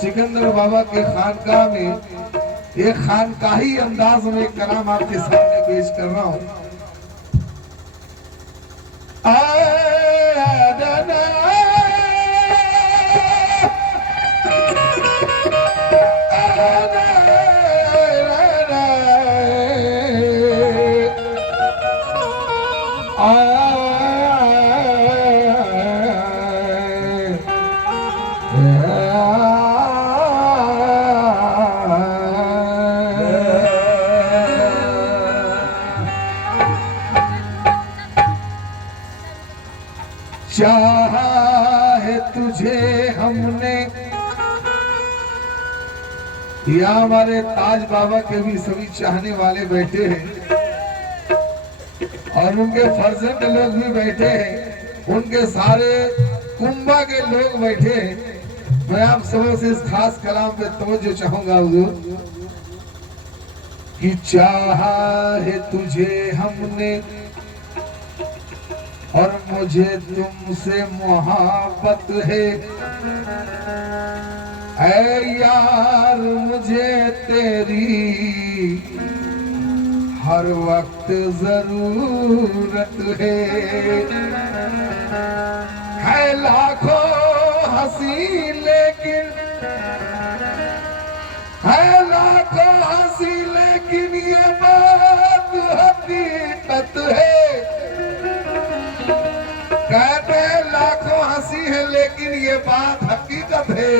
सिकंदर बाबा के खानकाह में एक खानकाही अंदाज में कलाम आपके सामने पेश कर रहा हूं। चाहा है तुझे हमने, या हमारे ताज बाबा के भी सभी चाहने वाले बैठे हैं और उनके फर्जंद लोग भी बैठे हैं, उनके सारे कुंभा के लोग बैठे हैं। मैं आप सबों से इस खास कलाम पे तवज्जो चाहूंगा हुजूर कि चाहा है तुझे हमने और मुझे तुमसे मोहब्बत है, ऐ यार मुझे तेरी हर वक्त जरूरत है लाखों हंसी लेकिन, है लाखों हंसी लेकिन ये बात हकीकत है। कहते लाखों हंसी है लेकिन ये बात हकीकत है,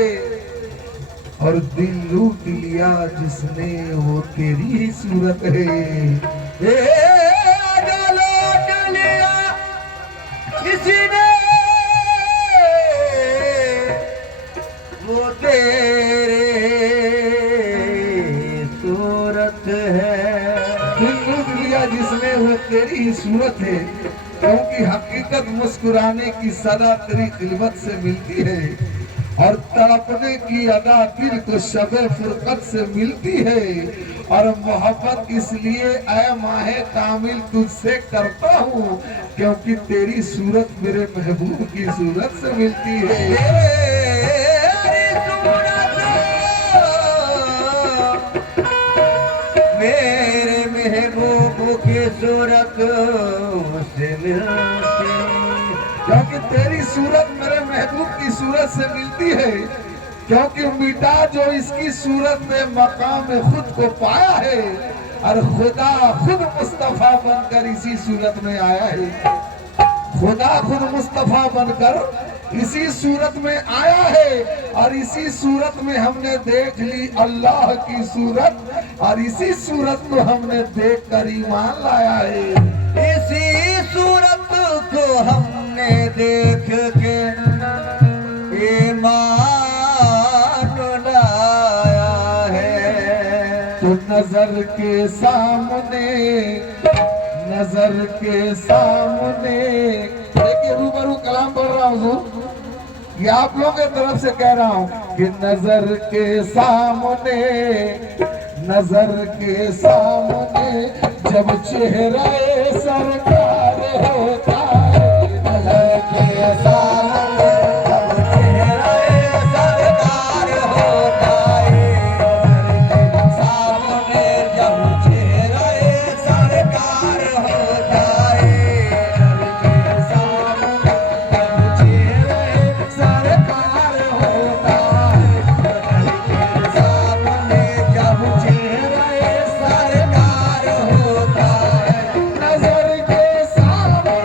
और दिल लूट लिया जिसने वो तेरी ही सूरत है। लूट लिया किसी ने वो तेरे सूरत है, दिल लूट लिया जिसने वो तेरी ही सूरत है, क्योंकि हकीकत मुस्कुराने की सदा तेरी खिलवत से मिलती है और तड़पने की अदा दिल को शबे फुरकत से मिलती है। और मोहब्बत इसलिए ऐ माहे कामिल तुझसे करता हूँ क्योंकि तेरी सूरत मेरे महबूब की सूरत से मिलती है। मेरे महबूब की सूरत से मिलती, क्योंकि तेरी सूरत मेरे महबूब की सूरत से मिलती है, क्योंकि मिटा जो इसकी सूरत में मकाम खुद को पाया है और खुदा खुद मुस्तफा बनकर इसी सूरत में आया है। खुदा खुद मुस्तफा बनकर इसी सूरत में आया है और इसी सूरत में हमने देख ली अल्लाह की सूरत और इसी सूरत को हमने देख कर ईमान लाया है। इसी सूरत को हमने देख के ईमान लाया है। तो नजर के सामने, नजर के सामने, देखिए रूबरू कलाम पढ़ रहा हूँ, ये आप लोगों के तरफ से कह रहा हूँ कि नजर के सामने, नजर के सामने जब चेहरा सरकार होता है, नजर के सामने जब चेहरा सरकार होता है, नजर के सामने जब चेहरा सरकार होता है, नजर के सामने जब चेहरा सरकार होता है, नजर के सामने जब चेहरा सरकार होता है, नजर के सामने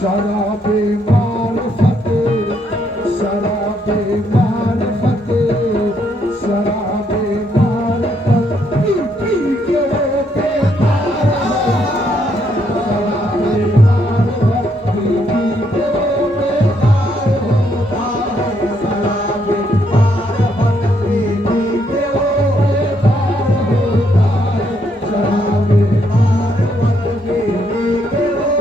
शराबे मारिफत शराबे मारिफत शराबे मारिफत पी पी के वो बेकार शराबे मारिफत पी पी के वो बेकार होता है शराबे मारिफत पी पी के वो बेकार होता है शराबे मारिफत पी पी के वो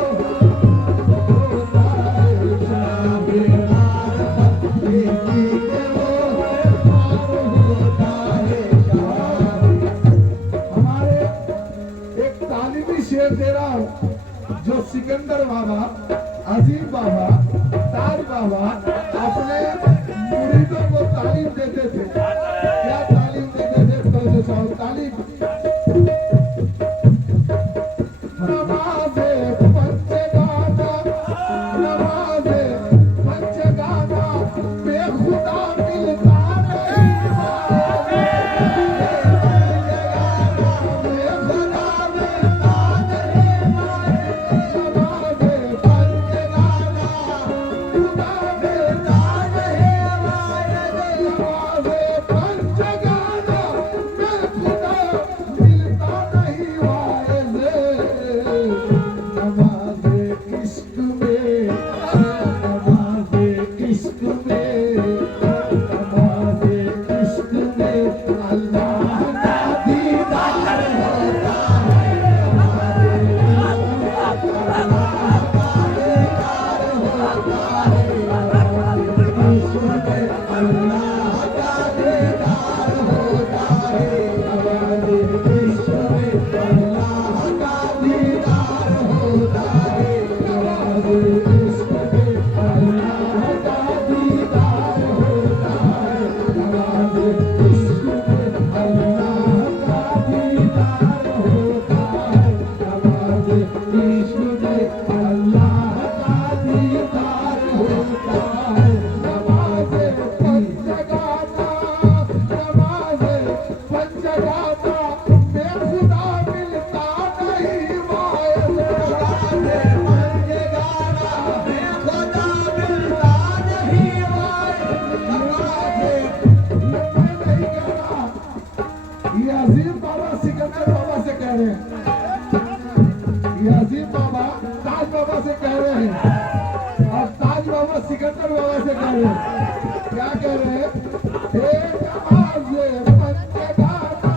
शेर दे रहा हूं जो सिकंदर बाबा अजीम बाबा ताज बाबा अपने मुरीदों को तालीम देते थे क्या तालीम देते थे तो तालीम नमाज़े पंचगाना नमाज़े पंचगाना बेखुदा मिलता नहीं सिकंदर बाबा से कह रहे हैं क्या कह रहे हैं हे नमाज़े पंचगाना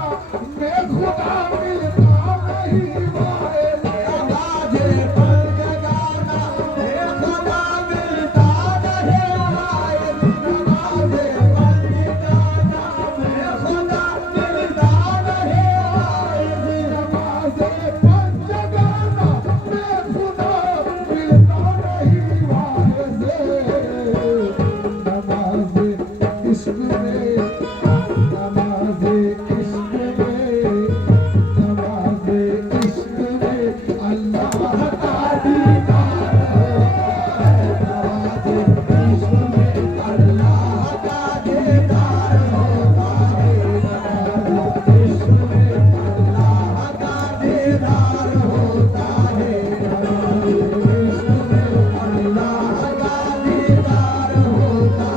में खुदा मिलता नहीं वाहे नमाज़े पंचगाना में खुदा मिलता नहीं वाहे नमाज़े पंचगाना में खुदा मिलता नहीं वाहे नमाज़े पंचगाना में खुदा मिलता नहीं वाहे नमाज़े इश्क़ में नमाज़े इश्क़ में नमाज़े इश्क़ में अल्लाह का दीदार होता है नमाज़े इश्क़ में अल्लाह का दीदार होता है नमाज़े इश्क़ में अल्लाह का दीदार होता है नमाज़े इश्क़ में अल्लाह का दीदार होता है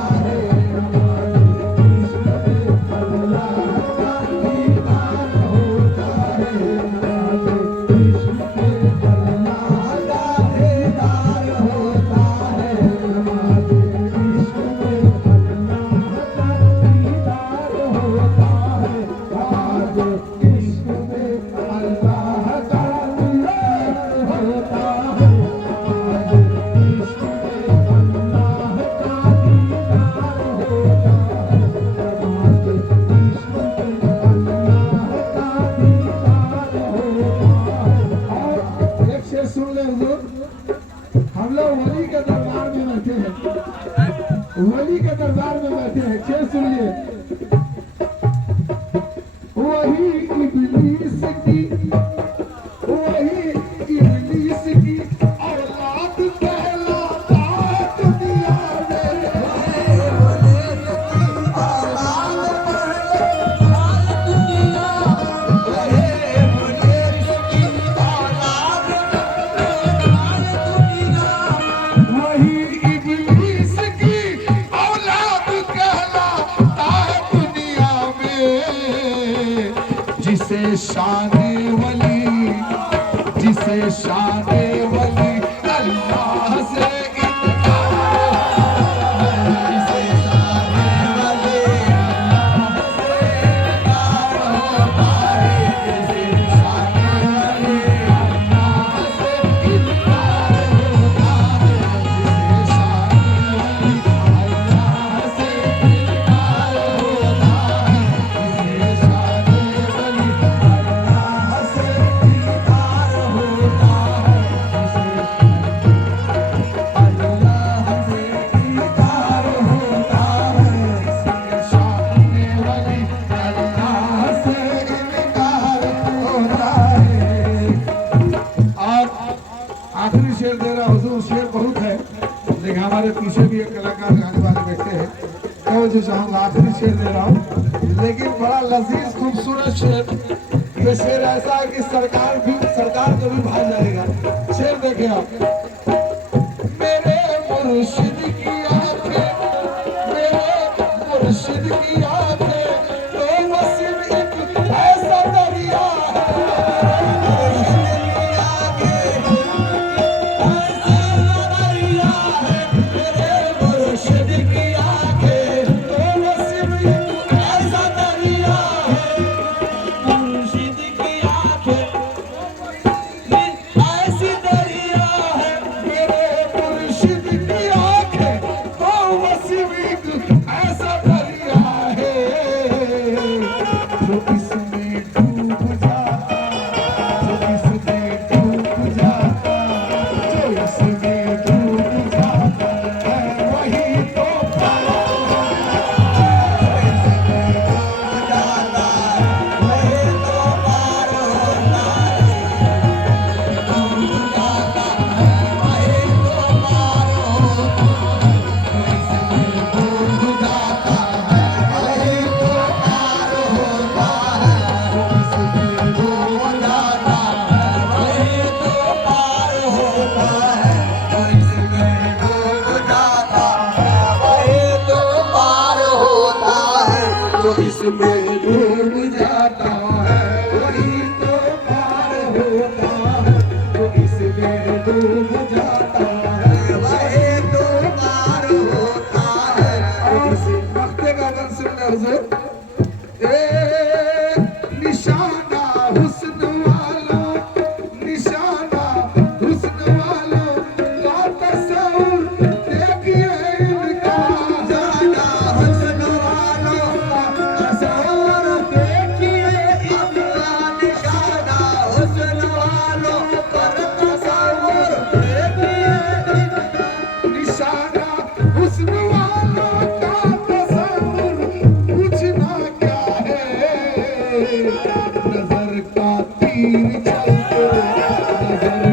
हम लोग वली के दरबार में बैठे हैं वली के दरबार में बैठे हैं शेर सुनिए वही इब्लीस की औलाद कहलाता है दुनिया में शाने वली, जिसे शाने वली अल्लाह से आखिरी शेर दे रहा हुजूर। शेर बहुत है लेकिन हमारे पीछे भी एक कलाकार गाने वाले बैठे हैं, तो जो चाहूंगा आखिरी शेर दे रहा हूँ, लेकिन बड़ा लजीज खूबसूरत शेर। ये शेर ऐसा है कि सरकार को भी भाग जाएगा। शेर देखे आप। मेरे मुर्शिद की आंखें, मेरे मुर्शिद की आंखें तो वसीम एक ऐसा दरिया इसमें डूब जाता है वही तो पार होता है, तो इसमें डूब जाता है वही तो पार होता है। और इसी वक्त का अगर सुनना हुजूर, निशाना हुस्न वालों, निशाना हुस्न वालों का तस्वीर देखिए इनका, जाना हुस्न वालों का तस्वीर देखिए इनका, निशाना हुस्न वालों पर तस्वीर देखिए इनका, निशाना हुस्न वालों का तस्वीर पूछना क्या है, नजर का तीर चलते नजर